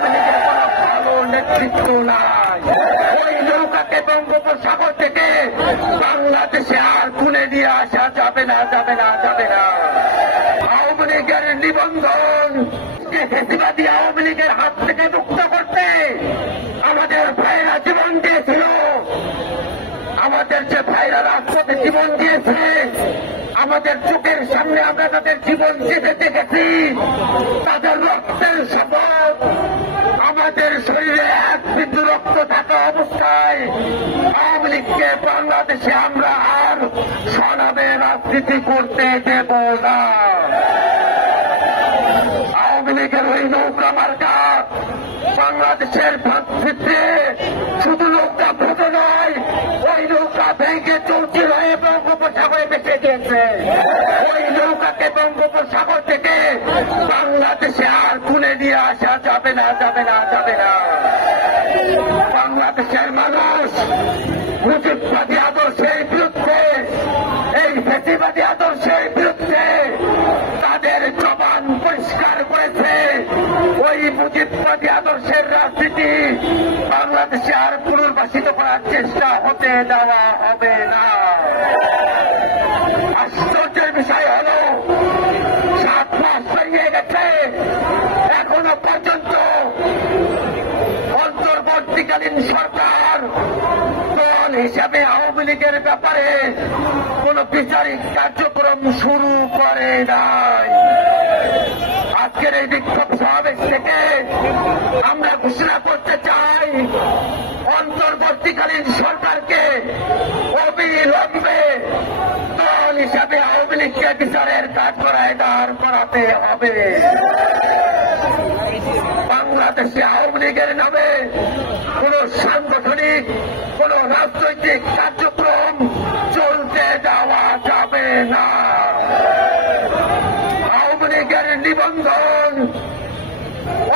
ভালো নেতৃত্ব নাই। ওই নৌকাকে বঙ্গোপসাগর থেকে বাংলাদেশে আর তুলে নিয়ে আসা যাবে না, যাবে না, যাবে না। আওয়ামী লীগের নিবন্ধন ফেসিবাদী আওয়ামী লীগের হাত থেকে মুক্ত করতে আমাদের ভাইরা জীবন দিয়েছিল। আমাদের যে ভাইরা রাজপথে জীবন দিয়েছে, আমাদের চোখের সামনে আমরা তাদের জীবন যেতে দেখেছি। তাদের রক্তের শপথ আমাদের শরীরে এক বিন্দু রক্ত থাকা অবস্থায় আওয়ামী লীগকে বাংলাদেশে আমরা আর সনাবে রাজনীতি করতে দেব না। আওয়ামী লীগের ওই নৌকা মার্কা বাংলাদেশের ভাতৃত্বে শুধু নৌকা ভেঙে নয়, ওই নৌকা ভেঙে চৌচির হয়ে বঙ্গোপসাগরে বেঁচে গিয়েছে। ওই নৌকাকে বঙ্গোপসাগর থেকে বাংলাদেশে আর তুলে নিয়ে আসা যাবে না, যাবে না, যাবে না। বাংলাদেশের মানুষ মুজিববাদী আদর্শের বিরুদ্ধে, এই ফ্যাসিবাদী আদর্শের বিরুদ্ধে তাদের জবান পরিষ্কার করেছে। ওই মুজিববাদী আদর্শের রাজনীতি বাংলাদেশে আর পুনর্বাসিত করার চেষ্টা হতে দেওয়া হবে না। আশ্চর্যের বিষয় হল 7 মাস পেরিয়ে গেছে, এখনো পর্যন্ত অন্তর্বর্তীকালীন সরকার দল হিসাবে আওয়ামী লীগের ব্যাপারে কোন বিচারিক কার্যক্রম শুরু করে নাই। আজকের এই বিক্ষোভ সমাবেশ থেকে আমরা ঘোষণা করতে চাই, অন্তর্বর্তীকালীন সরকারকে অবিলম্বে দল হিসাবে আওয়ামী লীগকে বিচারের কাঠগড়ায় দাঁড় করাতে হবে। বাংলাদেশে আওয়ামী লীগের নামে কোন সাংগঠনিক, কোন রাজনৈতিক কার্যক্রম চলতে দেওয়া যাবে না। আওয়ামী লীগের নিবন্ধন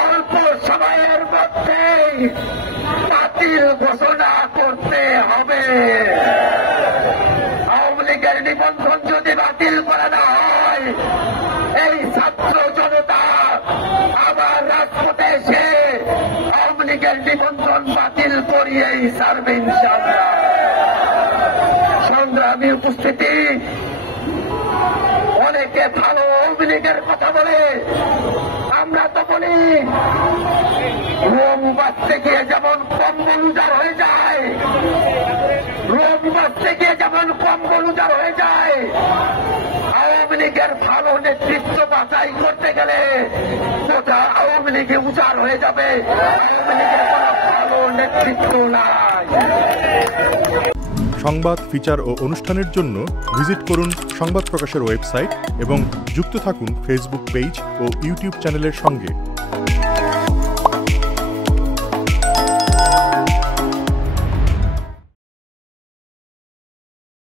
অল্প সময়ের মধ্যেই বাতিল ঘোষণা করতে হবে। আওয়ামী লীগের নিবন্ধন যদি বাতিল করা না হয়, এই ছাত্র জনতা আবার রাজপথে এসে আওয়ামী লীগের নিবন্ধন বাতিল করিয়েই ছাড়বে ইনশাআল্লাহ। সংগ্রামী উপস্থিতি, অনেকে ভালো আওয়ামী লীগের কথা বলে, আমরা তো বলি রোম বাঁচতে গিয়ে যেমন কম্বল উজাড় হয়ে যায়, রোম বাঁচতে গিয়ে যেমন কম্বল উজাড় হয়ে যায়, আওয়ামী লীগের ভালো নেতৃত্ব বাছাই করতে গেলে গোটা আওয়ামী লীগে উজাড় হয়ে যাবে। আওয়ামী লীগের কোনো ভালো নেতৃত্ব নাই। সংবাদ, ফিচার ও অনুষ্ঠানের জন্য ভিজিট করুন সংবাদ প্রকাশের ওয়েবসাইট এবং যুক্ত থাকুন ফেসবুক পেজ ও ইউটিউব চ্যানেলের সঙ্গে।